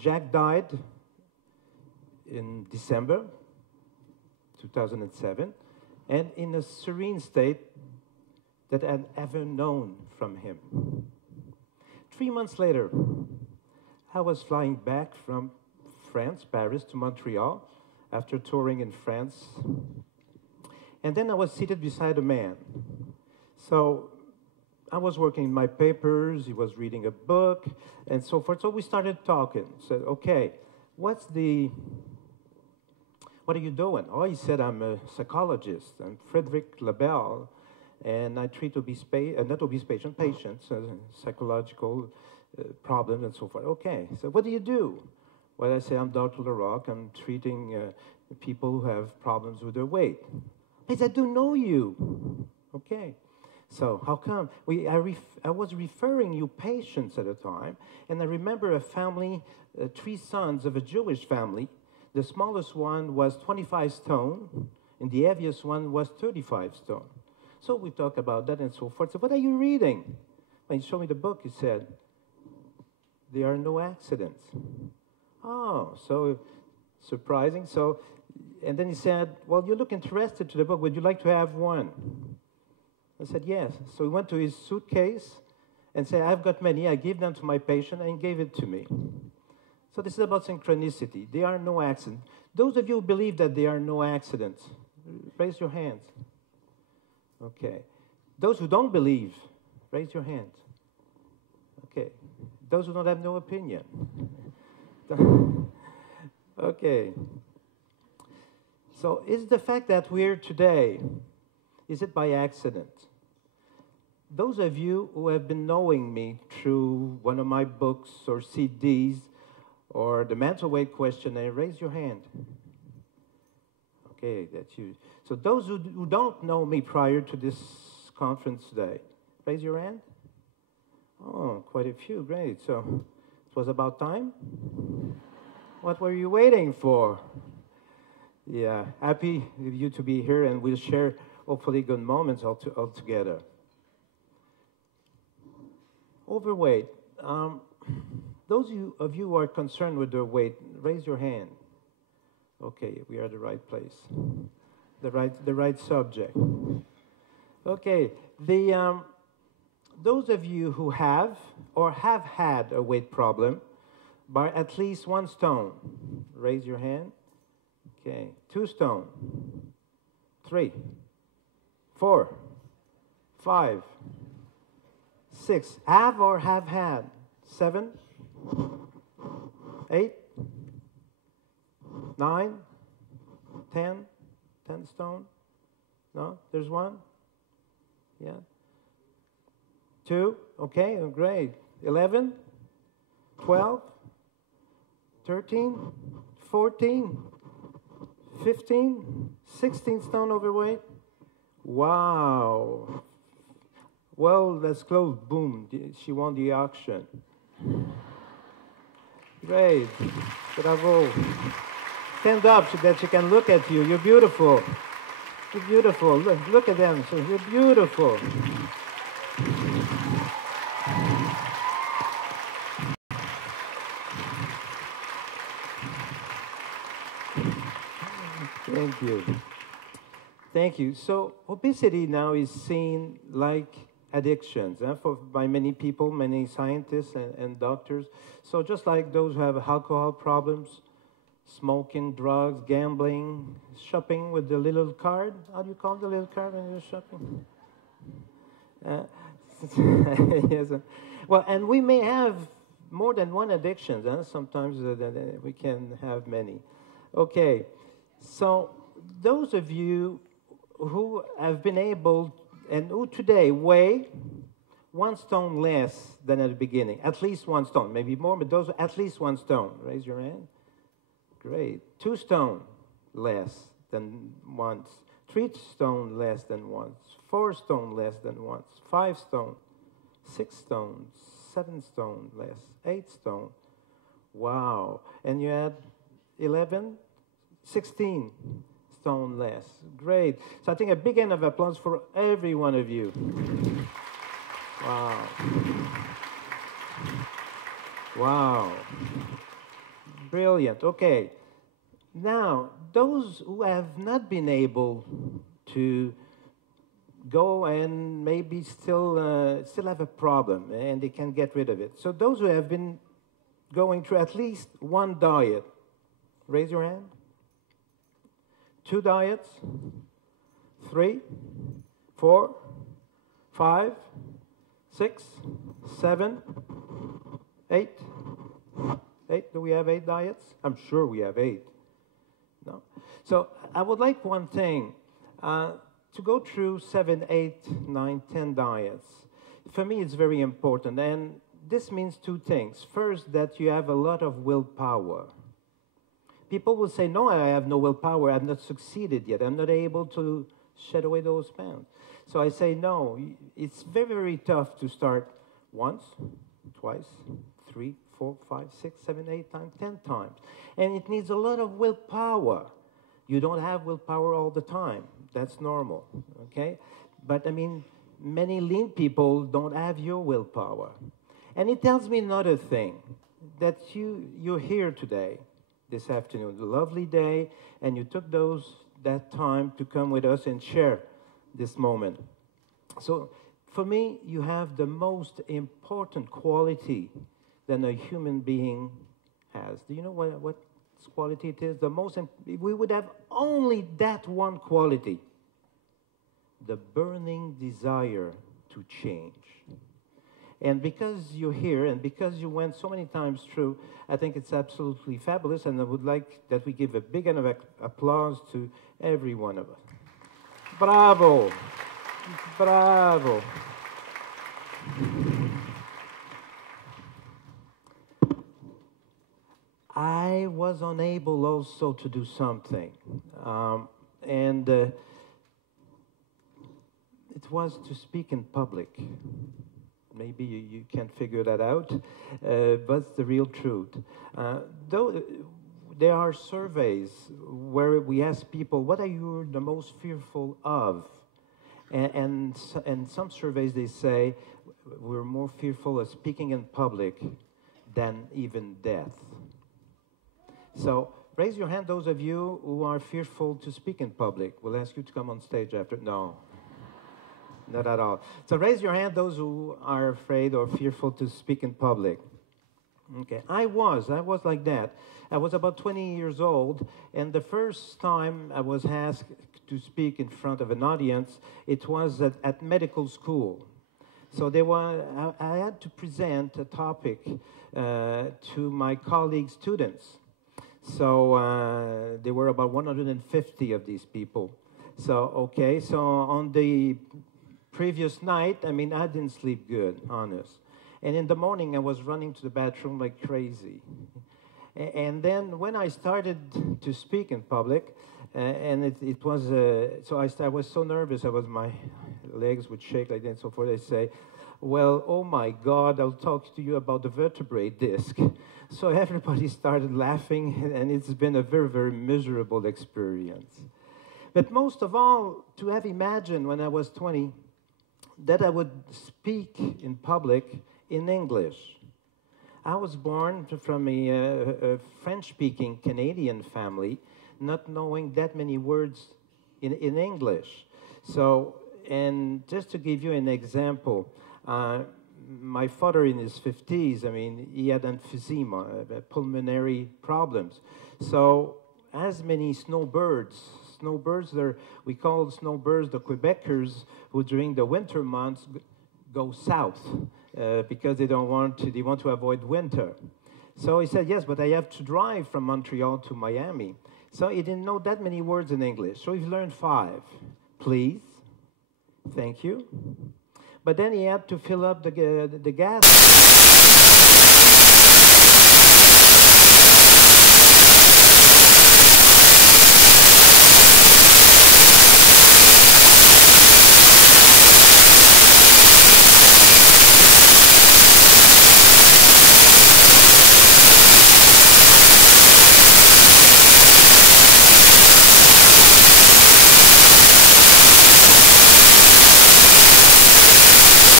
Jack died in December 2007, and in a serene state that I'd ever known from him. 3 months later, I was flying back from France, Paris, to Montreal after touring in France. And then I was seated beside a man. So I was working in my papers, he was reading a book, and so forth. So we started talking. Said, okay, what are you doing? Oh, he said, I'm a psychologist. I'm Frederick Labelle, and I treat not obese patients, psychological problems and so forth. Okay, so what do you do? Well, I say, I'm Dr. Laroque. I'm treating people who have problems with their weight. He said, I do know you. Okay. So how come? I was referring you patients at a time, and I remember a family, 3 sons of a Jewish family. The smallest one was 25 stone, and the heaviest one was 35 stone. So we talk about that and so forth. So what are you reading? When he showed me the book, he said, there are no accidents. Oh, so surprising. So, and then he said, well, you look interested to the book. Would you like to have one? I said, yes. So he went to his suitcase and said, I've got many. I give them to my patient, and he gave it to me. So this is about synchronicity. There are no accidents. Those of you who believe that there are no accidents, raise your hands. Okay. Those who don't believe, raise your hands. Okay. Those who don't have no opinion. Okay. So is the fact that we're today, is it by accident? Those of you who have been knowing me through one of my books or CDs or the mental weight questionnaire, raise your hand. Okay, that's you. So those who don't know me prior to this conference today, raise your hand. Oh, quite a few, great. So it was about time. What were you waiting for? Yeah, happy with you to be here, and we'll share hopefully good moments all together. Overweight. Those of you who are concerned with their weight, raise your hand. Okay, we are at the right place. The right subject. Okay, those of you who have or have had a weight problem by at least 1 stone, raise your hand. Okay, 2 stone, 3, 4, 5, 6. Have or have had 7, 8, 9, 10 stone. No, there's 1. Yeah. 2. Okay, great. 11, 12, 13, 14. 15, 16 stone overweight. Wow. Well, that's close. Boom. She won the auction. Great. Bravo. Stand up so that she can look at you. You're beautiful. You're beautiful. Look at them. So you're beautiful. Thank you. Thank you. So obesity now is seen like addictions by many people, many scientists and doctors. So just like those who have alcohol problems, smoking, drugs, gambling, shopping with the little card. How do you call the little card when you're shopping? Yes. Well, and we may have more than one addiction. Sometimes we can have many. Okay. So those of you who have been able and who today weigh 1 stone less than at the beginning, at least 1 stone, maybe more, but those at least 1 stone. Raise your hand. Great. 2 stone less than once. 3 stone less than once. 4 stone less than once. 5 stone. 6 stone. 7 stone less. 8 stone. Wow. And you had 11, 16 stone less. Great. So I think a big hand of applause for every one of you. Wow. Wow. Brilliant. Okay. Now, those who have not been able to go and maybe still have a problem and they can get rid of it. So those who have been going through at least one diet, raise your hand. 2 diets, 3, 4, 5, 6, 7, 8. 8. Do we have 8 diets? I'm sure we have 8. No. So I would like one thing. To go through 7, 8, 9, 10 diets, for me it's very important. And this means 2 things. First, that you have a lot of willpower. People will say, no, I have no willpower. I've not succeeded yet. I'm not able to shed away those pounds. So I say, no, it's very, very tough to start once, twice, 3, 4, 5, 6, 7, 8 times, 10 times. And it needs a lot of willpower. You don't have willpower all the time. That's normal, okay? But, I mean, many lean people don't have your willpower. And it tells me another thing, that you're here today, this afternoon, a lovely day, and you took that time to come with us and share this moment. So, for me, you have the most important quality that a human being has. Do you know what quality it is? We would have only that one quality, the burning desire to change. And because you're here and because you went so many times through, I think it's absolutely fabulous, and I would like that we give a big round of applause to every one of us. Bravo! Bravo! I was unable also to do something, and it was to speak in public. Maybe you can't figure that out, but it's the real truth. Though there are surveys where we ask people, what are you the most fearful of? And some surveys, they say, we're more fearful of speaking in public than even death. So raise your hand, those of you who are fearful to speak in public. We'll ask you to come on stage after. No, not at all. So raise your hand, those who are afraid or fearful to speak in public. Okay, I was like that. I was about 20 years old, and the first time I was asked to speak in front of an audience, it was at medical school. So I had to present a topic to my colleague students. So there were about 150 of these people. So, okay, so on the previous night, I mean, I didn't sleep good, honest. And in the morning, I was running to the bathroom like crazy. And then when I started to speak in public, and it was, so I was so nervous, my legs would shake like that and so forth. I say, well, oh my God, I'll talk to you about the vertebrae disc. So everybody started laughing, and it's been a very, very miserable experience. But most of all, to have imagined when I was 20 that I would speak in public in English. I was born from a French-speaking Canadian family, not knowing that many words in English. So, and just to give you an example, my father in his 50s, I mean, he had emphysema, pulmonary problems. So, as many snowbirds, we call snowbirds the Quebecers, who during the winter months go south because they want to avoid winter. So he said, yes, but I have to drive from Montreal to Miami. So he didn't know that many words in English. So he learned 5. Please, thank you. But then he had to fill up the gas.